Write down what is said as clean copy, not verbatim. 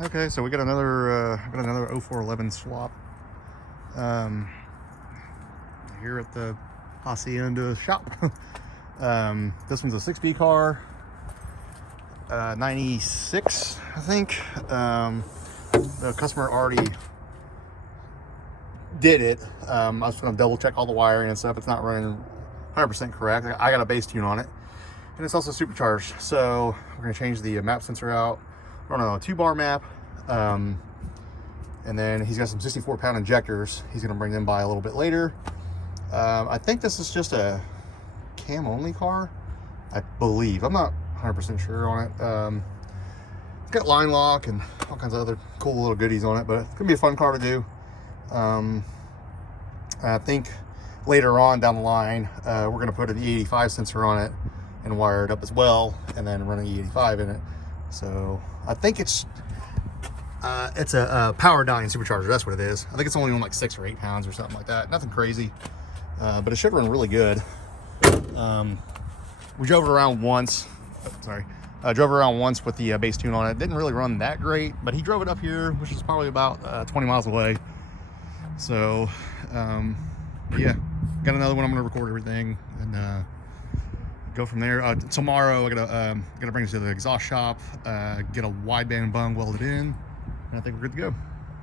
Okay, so we got another 0411 swap here at the Hacienda shop. This one's a 6B car, 96, I think. The customer already did it. I was going to double check all the wiring and stuff. It's not running 100% correct. I got a base tune on it, and it's also supercharged. So we're going to change the map sensor out. Run on a 2-bar map, and then he's got some 64-pound injectors. He's going to bring them by a little bit later. I think this is just a cam only car, I believe. I'm not 100% sure on it. It's got line lock and all kinds of other cool little goodies on it, but it's gonna be a fun car to do. I think later on down the line, we're gonna put an E85 sensor on it and wire it up as well, and then run an E85 in it. So I think it's a power dying supercharger. That's what it is. I think it's only on like 6 or 8 pounds or something like that. Nothing crazy, but it should run really good. We drove it around once. Drove it around once with the base tune on it. Didn't really run that great, but he drove it up here, which is probably about 20 miles away. So yeah, got another one. I'm gonna record everything and go from there. Tomorrow I gotta bring it to the exhaust shop, get a wideband bung welded in, and I think we're good to go.